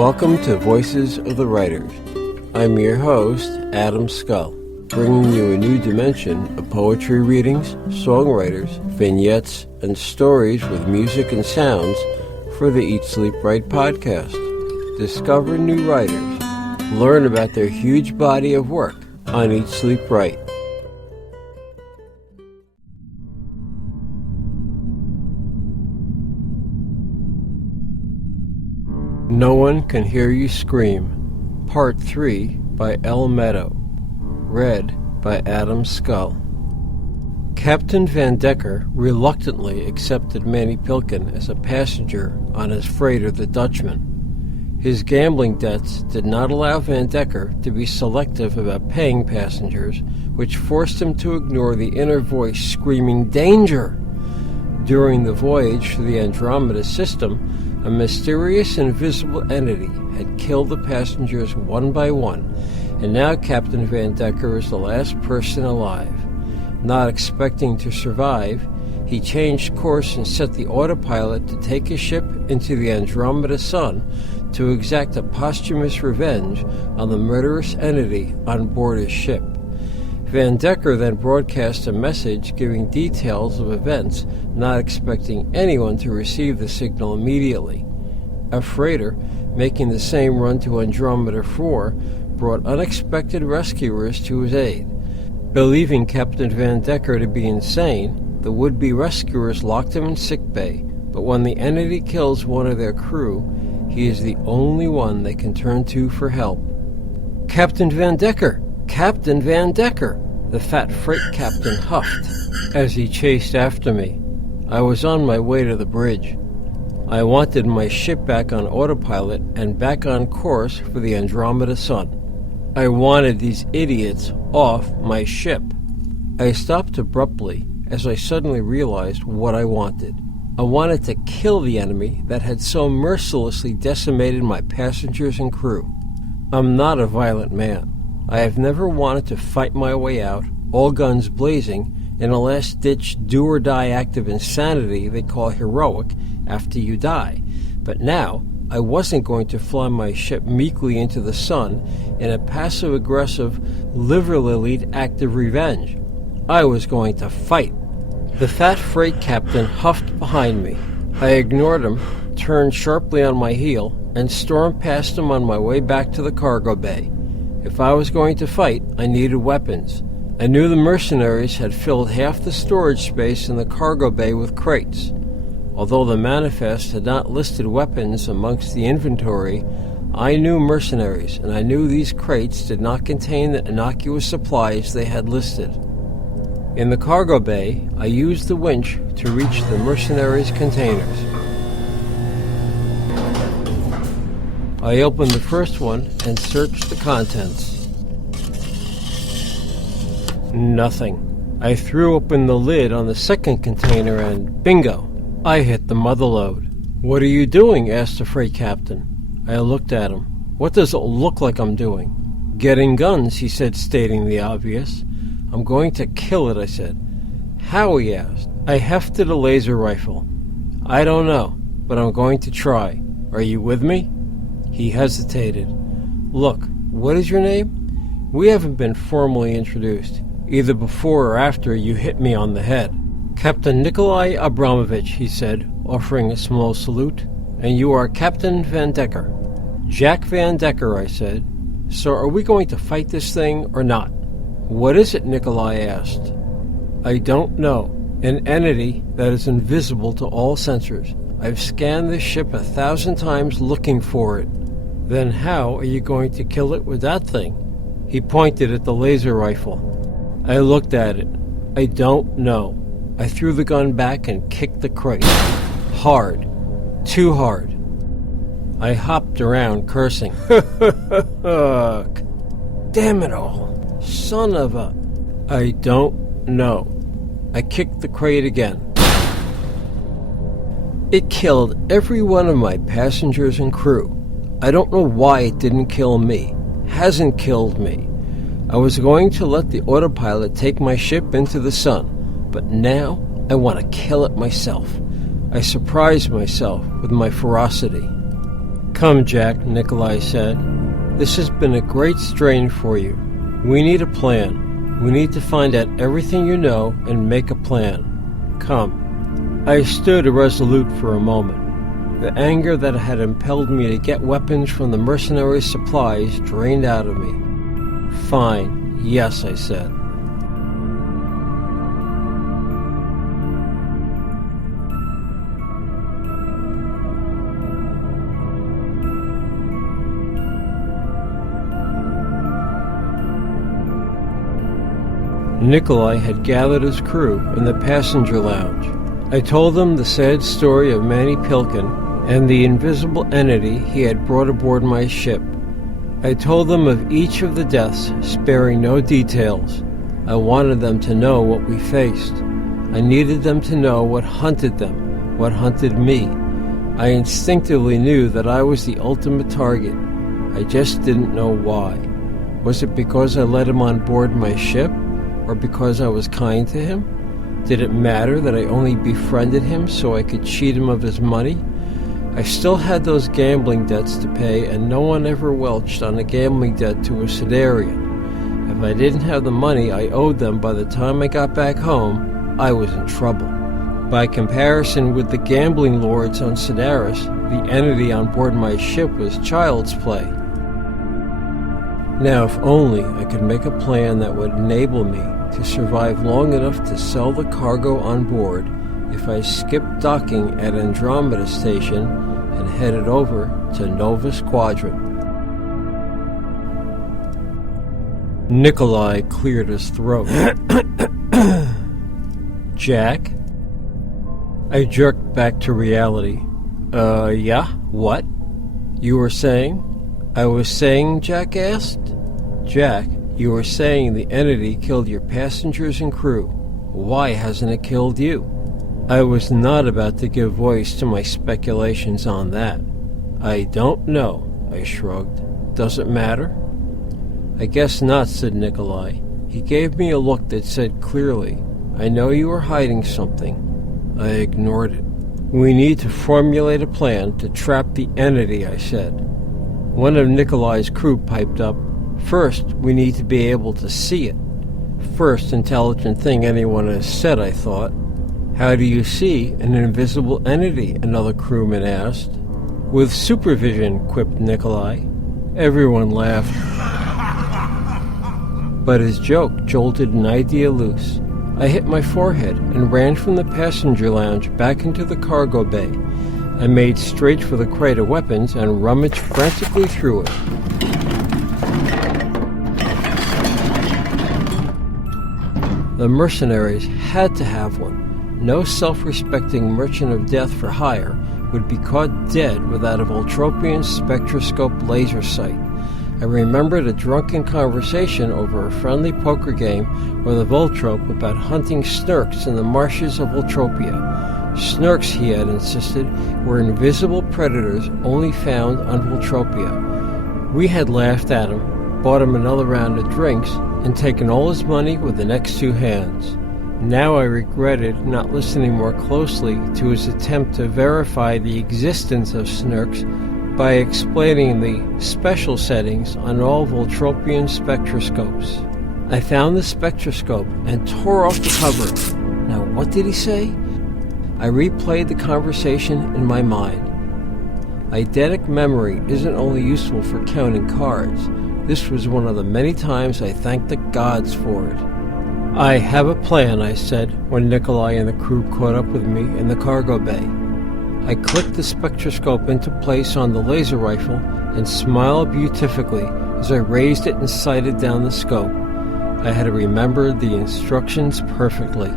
Welcome to Voices of the Writers. I'm your host, Adam Scull, bringing you a new dimension of poetry readings, songwriters, vignettes, and stories with music and sounds for the Eat, Sleep, Write podcast. Discover new writers. Learn about their huge body of work on Eat, Sleep, Write. No One Can Hear You Scream, Part 3 by L. Meadow, read by Adam Scull. Captain Van Decker reluctantly accepted Manny Pilkin as a passenger on his freighter, the Dutchman. His gambling debts did not allow Van Decker to be selective about paying passengers, which forced him to ignore the inner voice screaming, "Danger!" During the voyage through the Andromeda system, a mysterious invisible entity had killed the passengers one by one, and now Captain Van Decker is the last person alive. Not expecting to survive, he changed course and set the autopilot to take his ship into the Andromeda Sun to exact a posthumous revenge on the murderous entity on board his ship. Van Decker then broadcast a message giving details of events, not expecting anyone to receive the signal immediately. A freighter, making the same run to Andromeda 4, brought unexpected rescuers to his aid. Believing Captain Van Decker to be insane, the would-be rescuers locked him in sickbay, but when the entity kills one of their crew, he is the only one they can turn to for help. "Captain Van Decker! Captain Van Decker!" the fat freight captain huffed as he chased after me. I was on my way to the bridge. I wanted my ship back on autopilot and back on course for the Andromeda Sun. I wanted these idiots off my ship. I stopped abruptly as I suddenly realized what I wanted. I wanted to kill the enemy that had so mercilessly decimated my passengers and crew. I'm not a violent man. I have never wanted to fight my way out, all guns blazing, in a last-ditch do-or-die act of insanity they call heroic after you die. But now, I wasn't going to fly my ship meekly into the sun in a passive-aggressive, liver-lilied act of revenge. I was going to fight. The fat freight captain huffed behind me. I ignored him, turned sharply on my heel, and stormed past him on my way back to the cargo bay. If I was going to fight, I needed weapons. I knew the mercenaries had filled half the storage space in the cargo bay with crates. Although the manifest had not listed weapons amongst the inventory, I knew mercenaries, and I knew these crates did not contain the innocuous supplies they had listed. In the cargo bay, I used the winch to reach the mercenaries' containers. I opened the first one and searched the contents. Nothing. I threw open the lid on the second container and, bingo, I hit the motherlode. "What are you doing?" asked the freight captain. I looked at him. "What does it look like I'm doing?" "Getting guns," he said, stating the obvious. "I'm going to kill it," I said. "How?" he asked. I hefted a laser rifle. "I don't know, but I'm going to try. Are you with me?" He hesitated. "Look, what is your name?" "We haven't been formally introduced, either before or after you hit me on the head." "Captain Nikolai Abramovich," he said, offering a small salute. "And you are Captain Van Decker." "Jack Van Decker," I said. "So are we going to fight this thing or not?" "What is it?" Nikolai asked. "I don't know. An entity that is invisible to all sensors. I've scanned this ship 1,000 times looking for it." "Then how are you going to kill it with that thing?" He pointed at the laser rifle. I looked at it. "I don't know." I threw the gun back and kicked the crate. Hard. Too hard. I hopped around, cursing. Damn it all. Son of a... I don't know. I kicked the crate again. It killed every one of my passengers and crew. I don't know why it didn't kill me. Hasn't killed me. I was going to let the autopilot take my ship into the sun, but now I want to kill it myself. I surprised myself with my ferocity. Come, Jack, Nikolai said. This has been a great strain for you. We need a plan. We need to find out everything you know and make a plan. Come. I stood irresolute for a moment. The anger that had impelled me to get weapons from the mercenary supplies drained out of me. Fine. Yes, I said. Nikolai had gathered his crew in the passenger lounge. I told them the sad story of Manny Pilkin and the invisible entity he had brought aboard my ship. I told them of each of the deaths, sparing no details. I wanted them to know what we faced. I needed them to know what hunted them, what hunted me. I instinctively knew that I was the ultimate target. I just didn't know why. Was it because I let him on board my ship? Or because I was kind to him? Did it matter that I only befriended him so I could cheat him of his money? I still had those gambling debts to pay, and no one ever welched on a gambling debt to a Sidarian. If I didn't have the money I owed them by the time I got back home, I was in trouble. By comparison with the gambling lords on Sidaris, the entity on board my ship was child's play. Now, if only I could make a plan that would enable me to survive long enough to sell the cargo on board if I skipped docking at Andromeda Station and headed over to Novus Quadrant. Nikolai cleared his throat. Jack? I jerked back to reality. Yeah? What? You were saying? I was saying, Jack asked. Jack, you were saying the entity killed your passengers and crew. Why hasn't it killed you? I was not about to give voice to my speculations on that. I don't know, I shrugged. Does it matter? I guess not, said Nikolai. He gave me a look that said clearly, I know you are hiding something. I ignored it. We need to formulate a plan to trap the entity, I said. One of Nikolai's crew piped up, First, we need to be able to see it. First intelligent thing anyone has said, I thought. How do you see an invisible entity? Another crewman asked. With supervision, quipped Nikolai. Everyone laughed. But his joke jolted an idea loose. I hit my forehead and ran from the passenger lounge back into the cargo bay. I made straight for the crate of weapons and rummaged frantically through it. The mercenaries had to have one. No self-respecting merchant of death for hire would be caught dead without a Voltropian spectroscope laser sight. I remembered a drunken conversation over a friendly poker game with a Voltrope about hunting snurks in the marshes of Voltropia. Snurks, he had insisted, were invisible predators only found on Voltropia. We had laughed at him, bought him another round of drinks, and taken all his money with the next two hands. Now I regretted not listening more closely to his attempt to verify the existence of snurks by explaining the special settings on all Voltropian spectroscopes. I found the spectroscope and tore off the cover. Now, what did he say? I replayed the conversation in my mind. Eidetic memory isn't only useful for counting cards. This was one of the many times I thanked the gods for it. I have a plan, I said, when Nikolai and the crew caught up with me in the cargo bay. I clicked the spectroscope into place on the laser rifle and smiled beatifically as I raised it and sighted down the scope. I had remembered the instructions perfectly.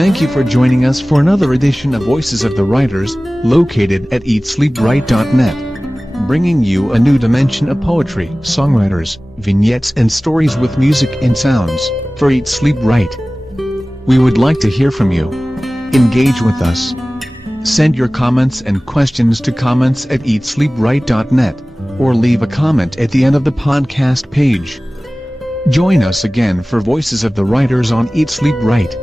Thank you for joining us for another edition of Voices of the Writers, located at eatsleepright.net. Bringing you a new dimension of poetry, songwriters, vignettes and stories with music and sounds, for Eat Sleep Right. We would like to hear from you. Engage with us. Send your comments and questions to comments@eatsleepright.net, or leave a comment at the end of the podcast page. Join us again for Voices of the Writers on Eat Sleep Right.